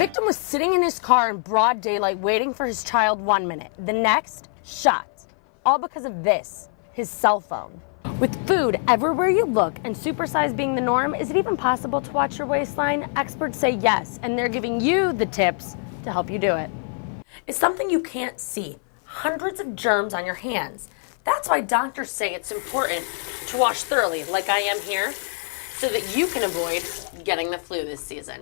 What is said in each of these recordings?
victim was sitting in his car in broad daylight waiting for his child 1 minute. The next, shot. All because of this, his cell phone. With food everywhere you look and supersize being the norm, is it even possible to watch your waistline? Experts say yes, and they're giving you the tips to help you do it. It's something you can't see. Hundreds of germs on your hands. That's why doctors say it's important to wash thoroughly, like I am here, so that you can avoid getting the flu this season.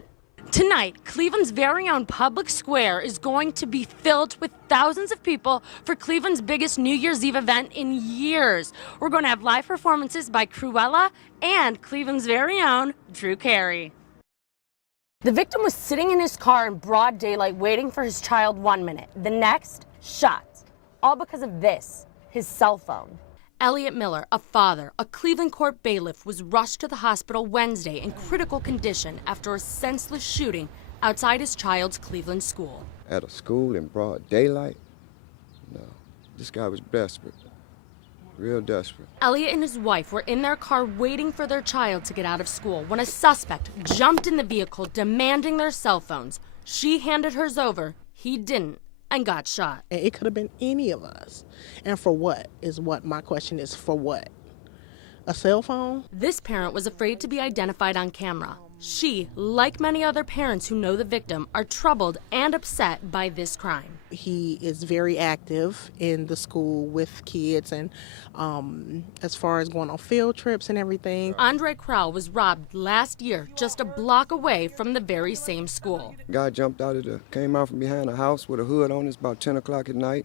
Tonight, Cleveland's very own Public Square is going to be filled with thousands of people for Cleveland's biggest New Year's Eve event in years. We're going to have live performances by Cruella and Cleveland's very own Drew Carey. The victim was sitting in his car in broad daylight waiting for his child 1 minute. The next, shot. All because of this, his cell phone. Elliot Miller, a father, a Cleveland court bailiff, was rushed to the hospital Wednesday in critical condition after a senseless shooting outside his child's Cleveland school. At a school in broad daylight? No, this guy was desperate, real desperate. Elliot and his wife were in their car waiting for their child to get out of school when a suspect jumped in the vehicle demanding their cell phones. She handed hers over, he didn't, and got shot. It could have been any of us. And for what is what my question is, for what? A cell phone? This parent was afraid to be identified on camera. She, like many other parents who know the victim, are troubled and upset by this crime. He is very active in the school with kids and as far as going on field trips and everything. Andre Crowell was robbed last year just a block away from the very same school. Guy jumped came out from behind a house with a hood on. It's about 10 o'clock at night.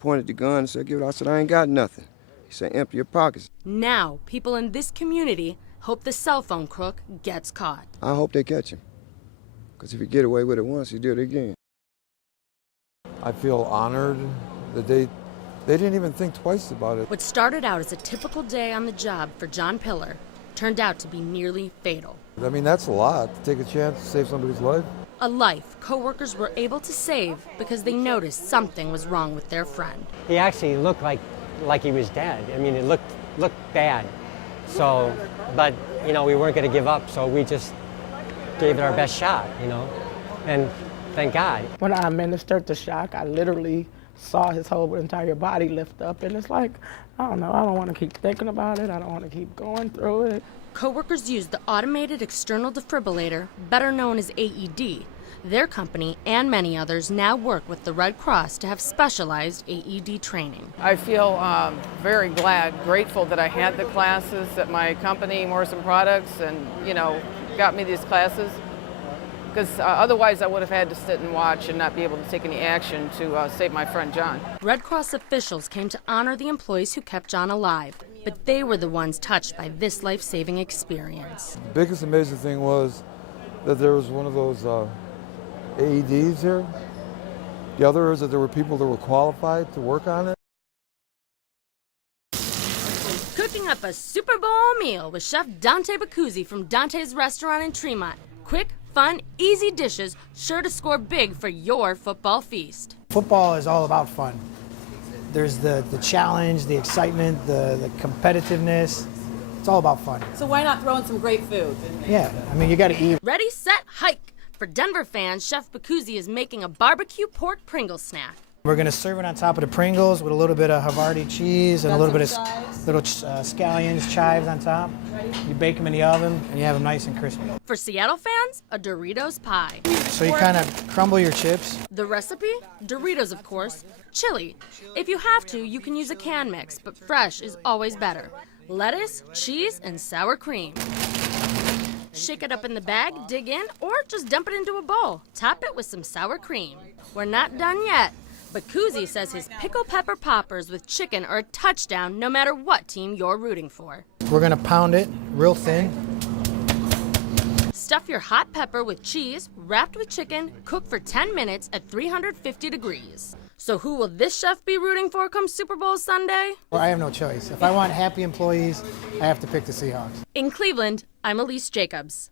Pointed the gun and said, "Give it." I said, "I ain't got nothing." He said, "Empty your pockets." Now, people in this community hope the cell phone crook gets caught. I hope they catch him. Because if he get away with it once, he do it again. I feel honored that they didn't even think twice about it. What started out as a typical day on the job for John Pillar turned out to be nearly fatal. I mean, that's a lot, to take a chance to save somebody's life. A life coworkers were able to save because they noticed something was wrong with their friend. He actually looked like he was dead. I mean, it looked bad. So, but, you know, we weren't going to give up, so we just gave it our best shot, you know, and thank God. When I administered the shock, I literally saw his whole entire body lift up, and it's like, I don't know, I don't want to keep thinking about it. I don't want to keep going through it. Coworkers used the automated external defibrillator, better known as AED. Their company and many others now work with the Red Cross to have specialized AED training. I feel very grateful that I had the classes at my company, Morrison Products, and, you know, got me these classes. Because otherwise I would have had to sit and watch and not be able to take any action to save my friend John. Red Cross officials came to honor the employees who kept John alive, but they were the ones touched by this life-saving experience. The biggest amazing thing was that there was one of those AEDs here. The other is that there were people that were qualified to work on it. Cooking up a Super Bowl meal with Chef Dante Bacuzzi from Dante's Restaurant in Tremont. Quick, fun, easy dishes, sure to score big for your football feast. Football is all about fun. There's the challenge, the excitement, the competitiveness. It's all about fun. So why not throw in some great food? Yeah, I mean, you got to eat. Ready, set, hike. For Denver fans, Chef Bacuzzi is making a barbecue pork Pringle snack. We're going to serve it on top of the Pringles with a little bit of Havarti cheese and a little bit of scallions, chives on top. You bake them in the oven and you have them nice and crispy. For Seattle fans, a Doritos pie. So you kind of crumble your chips. The recipe? Doritos, of course. Chili. If you have to, you can use a can mix, but fresh is always better. Lettuce, cheese, and sour cream. Shake it up in the bag, dig in, or just dump it into a bowl. Top it with some sour cream. We're not done yet. Bacuzzi says his pickle pepper poppers with chicken are a touchdown no matter what team you're rooting for. We're going to pound it real thin. Stuff your hot pepper with cheese, wrapped with chicken, cook for 10 minutes at 350 degrees. So who will this chef be rooting for come Super Bowl Sunday? Well, I have no choice. If I want happy employees, I have to pick the Seahawks. In Cleveland, I'm Ailise Jacobs.